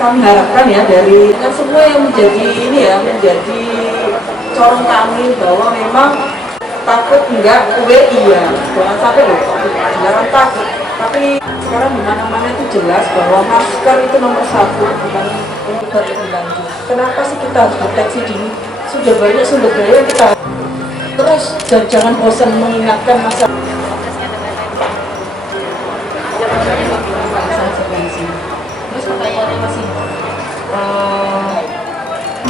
kami harapkan ya dari kan semua yang menjadi ini ya menjadi corong kami bahwa memang takut enggak UWI ya, jangan sampai loh jangan takut, tapi sekarang di mana-mana itu jelas bahwa masker itu nomor satu, bukan penyebar lebih lanjut. Kenapa sih kita harus deteksi dini? Sudah banyak sumber daya kita terus, dan jangan bosan mengingatkan masyarakat. Terus pertanyaannya masih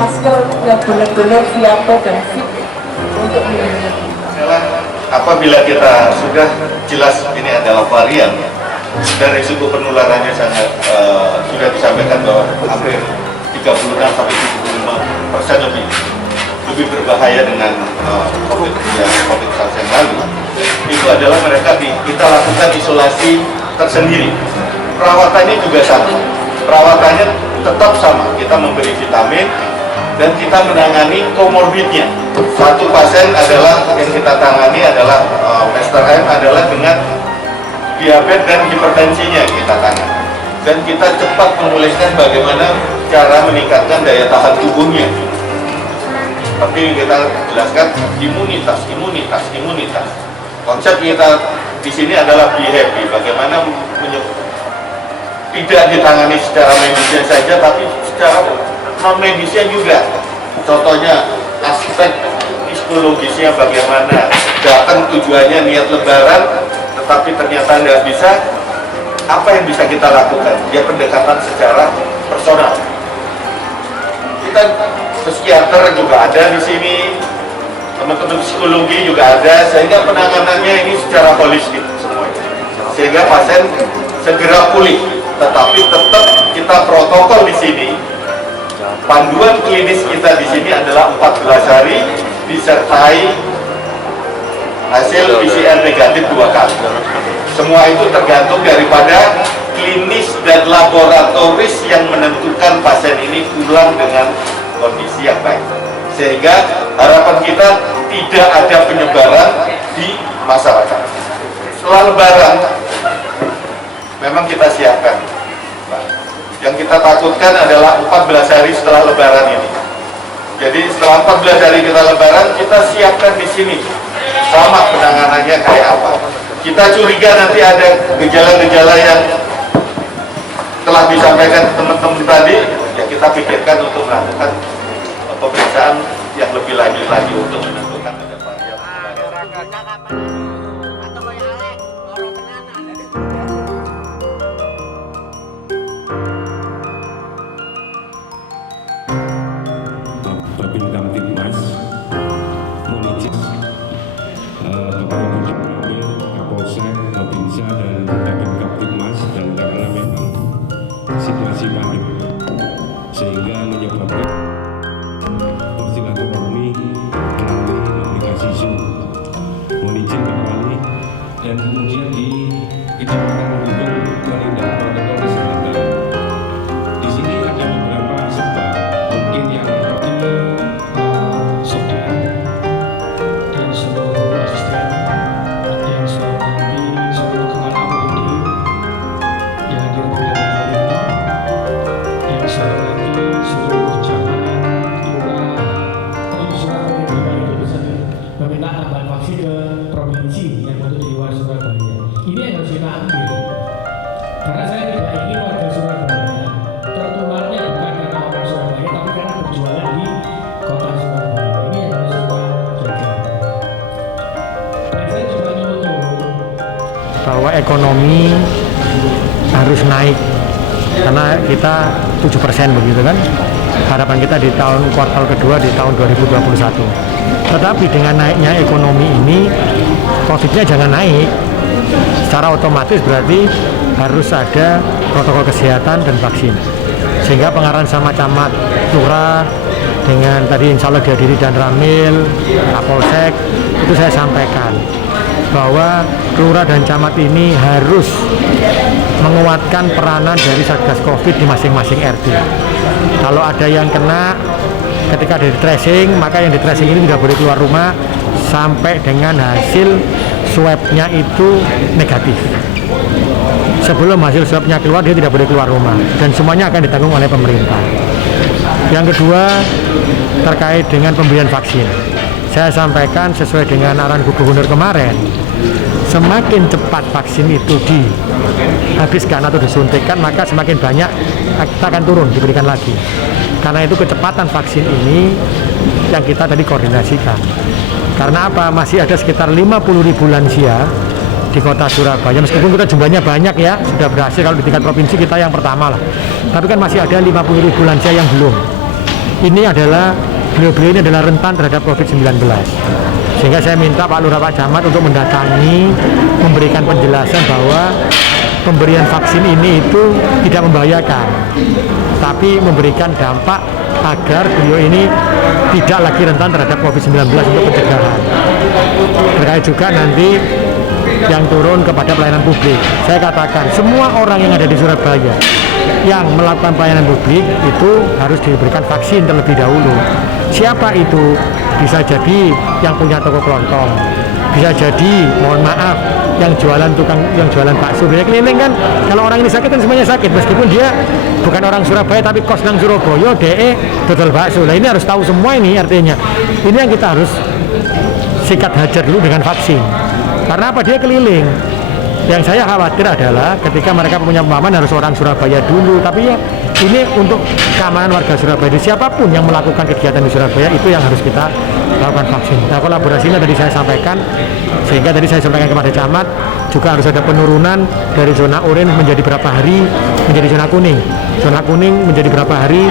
masker yang benar-benar viable dan fit untuk melindungi. Apabila kita sudah jelas ini adalah varian dan risiko penularannya sangat sudah disampaikan bahwa hampir 36 sampai 75% lebih berbahaya dengan COVID SARS yang lalu, itu adalah mereka kita lakukan isolasi tersendiri. Perawatannya juga sama, perawatannya tetap sama, kita memberi vitamin dan kita menangani komorbidnya. Satu pasien adalah yang kita tangani adalah Master M adalah dengan diabetes dan hipertensinya kita tangani, dan kita cepat memulihkan bagaimana cara meningkatkan daya tahan tubuhnya. Seperti kita jelaskan, imunitas. Konsep kita di sini adalah be happy. Bagaimana tidak ditangani secara medisnya saja, tapi secara non medisnya juga. Contohnya aspek psikologisnya bagaimana. Datang tujuannya niat lebaran, tetapi ternyata nggak bisa. Apa yang bisa kita lakukan? Ya pendekatan secara personal. Kita psikiater juga ada di sini, teman-teman psikologi juga ada, sehingga penanganannya ini secara holistik semuanya, sehingga pasien segera pulih. Tetapi tetap kita protokol di sini. Panduan klinis kita di sini adalah 14 hari disertai hasil PCR negatif 2 kali. Semua itu tergantung daripada klinis dan laboratoris yang menentukan pasien ini pulang dengan kondisi yang baik, sehingga harapan kita tidak ada penyebaran di masyarakat. Setelah lebaran memang kita siapkan, yang kita takutkan adalah 14 hari setelah lebaran ini. Jadi setelah 14 hari kita lebaran, kita siapkan di sini sama penanganannya kayak apa. Kita curiga nanti ada gejala-gejala yang telah disampaikan teman-teman tadi, ya kita pikirkan untuk melakukan pemeriksaan yang lebih lanjut lagi untuk menentukan ada varian. Babin Kamtibmas Monicik Kapolsek, Babinsa dan Babin Kamtibmas, dan karena memang situasi pandemi sehingga menyebabkan bersilaturahmi melalui aplikasi Zoom. Mohon izin kembali, dan kemudian di Kecamatan Gubeng menindak protokol kesehatan. Di sini ada beberapa sebab mungkin yang saudara dan seluruh asisten yang saya hormati, seluruh kepala APD yang hadir pada hari ini, yang saya hormati seluruh jamaah lurah Surabaya, Bapak Ibu beserta meminta tambahan vaksin ke provinsi yang untuk di luar Surabaya. Ini yang harus kita ambil, karena saya tidak ingin warga Surabaya tertularnya bukan karena orang Surabaya, tapi karena berjualan di kota Surabaya. Ini yang harus kita jaga. Dan saya juga menuntut bahwa ekonomi harus naik, karena kita 7% begitu kan, harapan kita di tahun kuartal kedua di tahun 2021. Tetapi dengan naiknya ekonomi ini, COVID-nya jangan naik. Secara otomatis berarti harus ada protokol kesehatan dan vaksin, sehingga pengarahan sama camat, lurah dengan tadi insya Allah dihadiri dan Ramil, Kapolsek, itu saya sampaikan bahwa lurah dan camat ini harus menguatkan peranan dari Satgas Covid di masing-masing RT. Kalau ada yang kena ketika di tracing, maka yang di tracing ini tidak boleh keluar rumah sampai dengan hasil swabnya itu negatif. sebelum hasil swabnya keluar dia tidak boleh keluar rumah dan semuanya akan ditanggung oleh pemerintah. Yang kedua terkait dengan pemberian vaksin, saya sampaikan sesuai dengan arahan gubernur kemarin, semakin cepat vaksin itu dihabiskan atau disuntikkan, maka semakin banyak kita akan turun diberikan lagi. Karena itu kecepatan vaksin ini yang kita tadi koordinasikan. Karena apa? Masih ada sekitar 50.000 lansia di kota Surabaya, meskipun kita jumlahnya banyak ya, sudah berhasil kalau di tingkat provinsi kita yang pertama lah. Tapi kan masih ada 50.000 lansia yang belum. Ini adalah beliau-beliau ini adalah rentan terhadap COVID-19. Sehingga saya minta Pak Lurah, Pak Camat untuk mendatangi, memberikan penjelasan bahwa pemberian vaksin ini itu tidak membahayakan, tapi memberikan dampak agar beliau ini tidak lagi rentan terhadap COVID-19 untuk pencegahan. Terkait juga nanti yang turun kepada pelayanan publik, saya katakan semua orang yang ada di Surabaya yang melakukan pelayanan publik itu harus diberikan vaksin terlebih dahulu. Siapa itu? Bisa jadi yang punya toko kelontong, bisa jadi mohon maaf yang jualan bakso, dia keliling kan. Kalau orang ini sakit kan semuanya sakit, meskipun dia bukan orang Surabaya tapi kos nang Surabaya, dodol bakso. Nah ini harus tahu semua ini, artinya ini yang kita harus sikat hajar dulu dengan vaksin. Karena apa? Dia keliling. Yang saya khawatir adalah ketika mereka punya pemahaman harus orang Surabaya dulu, tapi ya ini untuk keamanan warga Surabaya. Siapapun yang melakukan kegiatan di Surabaya itu yang harus kita lakukan vaksin. Nah, kolaborasinya tadi saya sampaikan, sehingga tadi saya sampaikan kepada camat juga harus ada penurunan dari zona oranye menjadi berapa hari menjadi zona kuning. Zona kuning menjadi berapa hari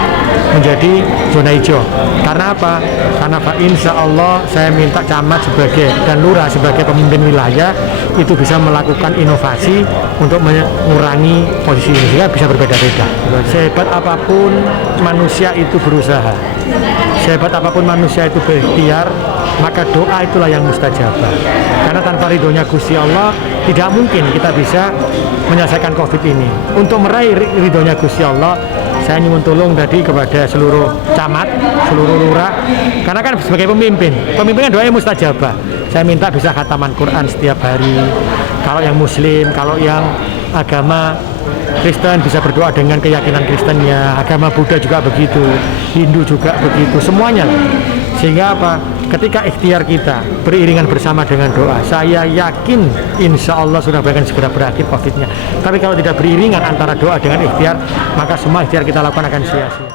menjadi zona hijau. Karena apa? Karena insya Allah saya minta camat sebagai dan lurah sebagai pemimpin wilayah itu bisa melakukan inovasi untuk mengurangi posisi ini sehingga bisa berbeda-beda. Sehebat apapun manusia itu berusaha, sehebat apapun manusia itu berikhtiar, maka doa itulah yang mustajabah. Karena tanpa ridhonya Gusti Allah tidak mungkin kita bisa menyelesaikan COVID ini. Untuk meraih ridhonya Gusti Allah, saya nyuwun tolong tadi kepada seluruh camat, seluruh lurah, karena kan sebagai pemimpin kan doanya mustajabah. Saya minta bisa khataman Quran setiap hari. Kalau yang Muslim, kalau yang agama Kristen bisa berdoa dengan keyakinan Kristennya, agama Buddha juga begitu, Hindu juga begitu, semuanya. Sehingga apa? Ketika ikhtiar kita beriringan bersama dengan doa, saya yakin insya Allah sudah akan segera berakhir COVID-nya. Tapi kalau tidak beriringan antara doa dengan ikhtiar, maka semua ikhtiar kita lakukan akan sia-sia.